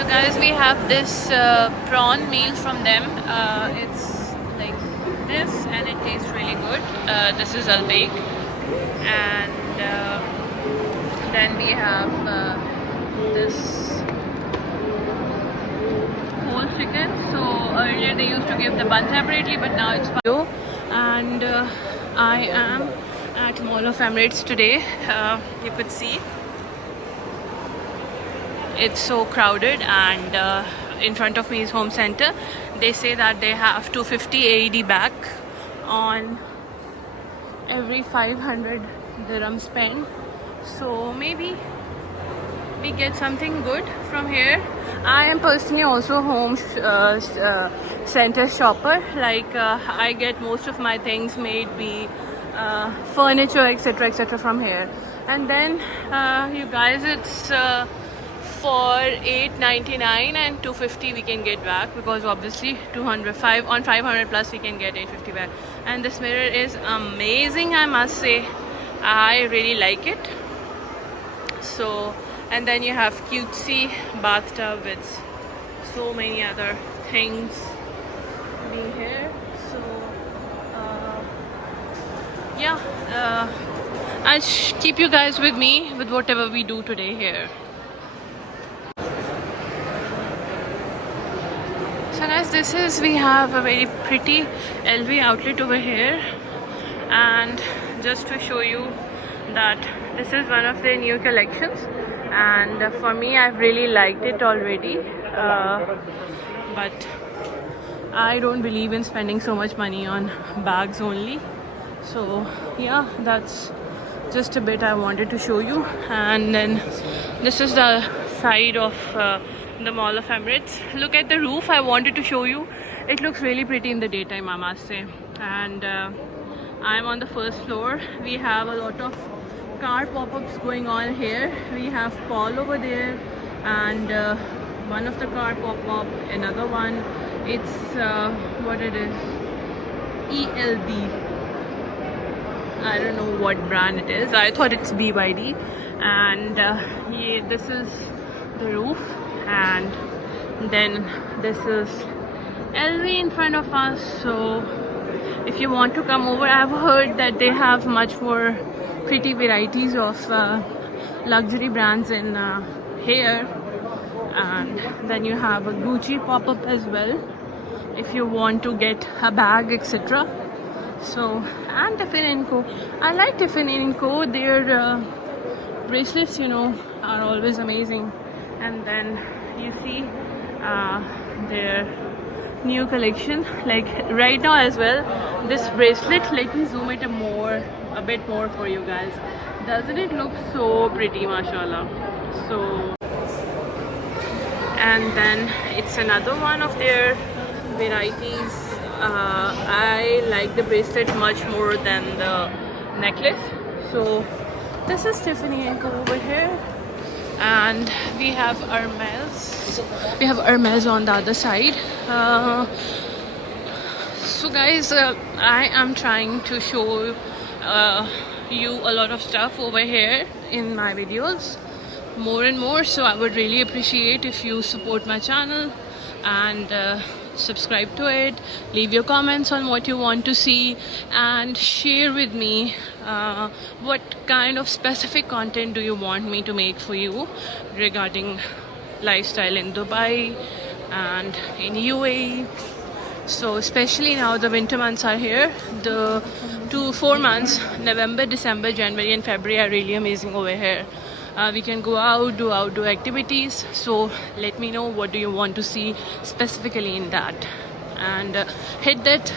So guys, we have this prawn meal from them. It's like this and it tastes really good. This is al-bake, and then we have this whole chicken. So earlier they used to give the bun separately, but now it's and I am at MallofEmirates today. You could see it's so crowded, and in front of me is home center. They say that they have 250 AED back on every 500 dirham spent. So maybe we get something good from here. I am personally also home center shopper. Like I get most of my things made, be furniture, etc from here. And then you guys, it's for $8.99 and $250 we can get back, because obviously 205 on 500 plus we can get $850 back. And this mirror is amazing, I must say. I really like it. So, and then you have cutesy bathtub with so many other things being here. So yeah, I'll keep you guys with me with whatever we do today here. So guys, we have a very pretty LV outlet over here, and just to show you that this is one of their new collections, and for me, I've really liked it already, but I don't believe in spending so much money on bags only. So yeah, that's just a bit I wanted to show you. And then this is the side of the MallofEmirates. Look at the roof. I wanted to show you. It looks really pretty in the daytime, I must say. And I'm on the first floor. We have a lot of car pop-ups going on here. We have Paul over there, and one of the car pop-up, another one. It's what it is, ELB. I don't know what brand it is. I thought it's BYD. And yeah, this is the roof, and then this is LV in front of us. So if you want to come over, I've heard that they have much more pretty varieties of luxury brands in here. And then you have a Gucci pop-up as well if you want to get a bag, etc. So, and Tiffany & Co. I like Tiffany & Co. Their bracelets, you know, are always amazing. And then you see their new collection, like right now as well. This bracelet, let me zoom it a bit more for you guys. Doesn't it look so pretty, mashallah? So, and then it's another one of their varieties. I like the bracelet much more than the necklace. So this is Tiffany & Co. over here, and we have Hermes. We have Hermes on the other side. So guys, I am trying to show you a lot of stuff over here in my videos, more and more. So I would really appreciate if you support my channel and subscribe to it, leave your comments on what you want to see, and share with me what kind of specific content do you want me to make for you regarding lifestyle in Dubai and in UAE. So especially now the winter months are here. The 4 months, November, December, January and February, are really amazing over here. We can go out, do outdoor activities. So let me know what do you want to see specifically in that, and hit that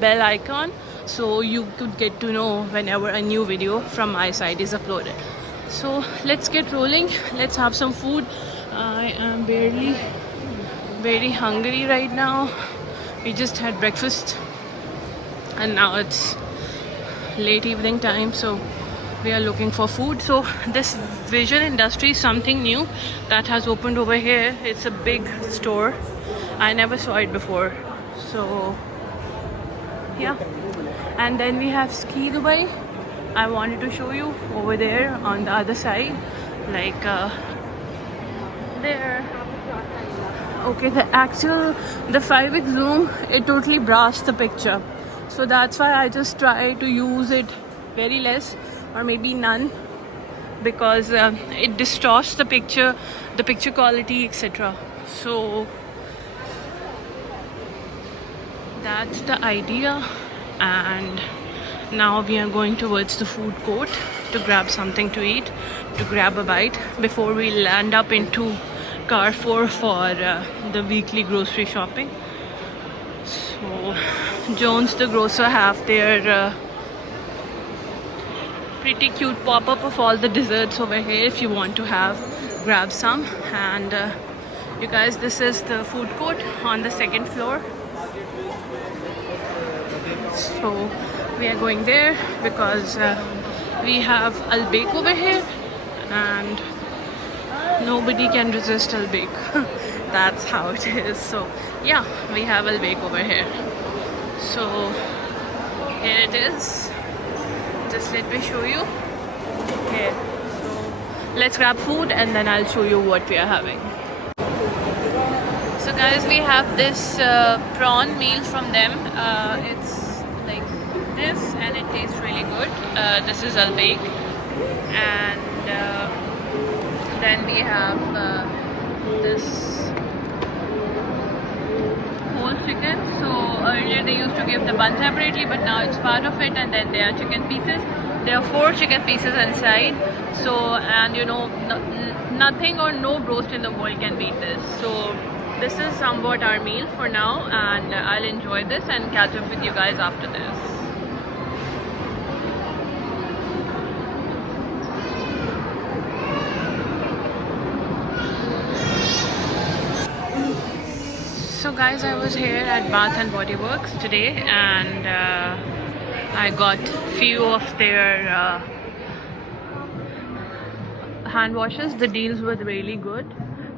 bell icon so you could get to know whenever a new video from my side is uploaded. So let's get rolling. Let's have some food. I am very hungry right now. We just had breakfast and now it's late evening time, so we are looking for food. So this vision industry is something new that has opened over here. It's a big store. I never saw it before. So yeah, and then we have Ski Dubai. I wanted to show you over there on the other side, like there. Okay, the 5x zoom, it totally blasts the picture. So that's why I just try to use it very less or maybe none, because it distorts the picture quality, etc. So that's the idea. And now we are going towards the food court to grab something to eat, to grab a bite before we land up into Carrefour for the weekly grocery shopping. So Jones the grocer have their pretty cute pop-up of all the desserts over here if you want to grab some. And you guys, this is the food court on the second floor. So we are going there because we have Al-Baik over here and nobody can resist Al-Baik. That's how it is. So yeah, we have Al-Baik over here. So here it is. Just let me show you. Here. So let's grab food and then I'll show you what we are having. So guys, we have this prawn meal from them. It's like this and it tastes really good. This is Al-Baik. And then we have this whole chicken. So earlier they used to give the bun separately, but now it's part of it, and then there are chicken pieces. There are 4 chicken pieces inside. So, and you know, nothing or no roast in the world can beat this. So this is somewhat our meal for now, and I'll enjoy this and catch up with you guys after this. So guys, I was here at Bath and Body Works today, and I got few of their hand washes. The deals were really good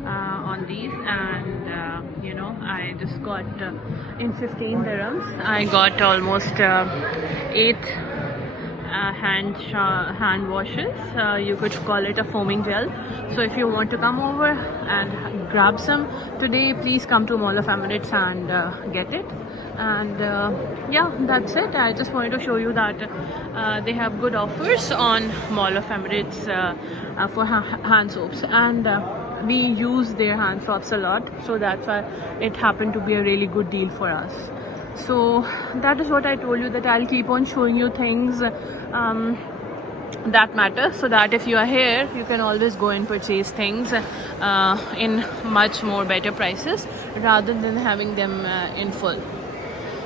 on these, and you know, I just got in 15 dirhams I got almost 8 hand washes. You could call it a foaming gel. So if you want to come over and grab some today, please come to MallofEmirates and get it. And yeah, that's it. I just wanted to show you that they have good offers on MallofEmirates for hand soaps, and we use their hand soaps a lot, so that's why it happened to be a really good deal for us. So that is what I told you, that I'll keep on showing you things that matter, so that if you are here, you can always go and purchase things in much more better prices rather than having them in full.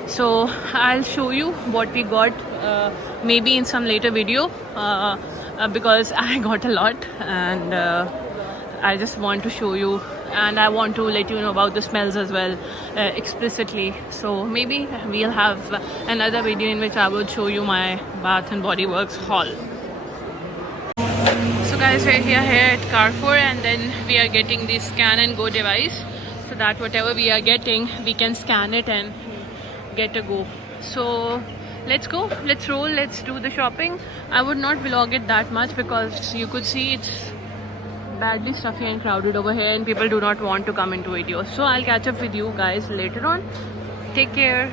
So I'll show you what we got maybe in some later video because I got a lot, and I just want to show you, and I want to let you know about the smells as well explicitly. So maybe we'll have another video in which I will show you my Bath and Body Works haul. So guys, we're here at Carrefour, and then we are getting the scan and go device, so that whatever we are getting, we can scan it and get a go. So let's go, let's roll, let's do the shopping. I would not vlog it that much because you could see it's badly stuffy and crowded over here, and people do not want to come into videos. So I'll catch up with you guys later on. Take care.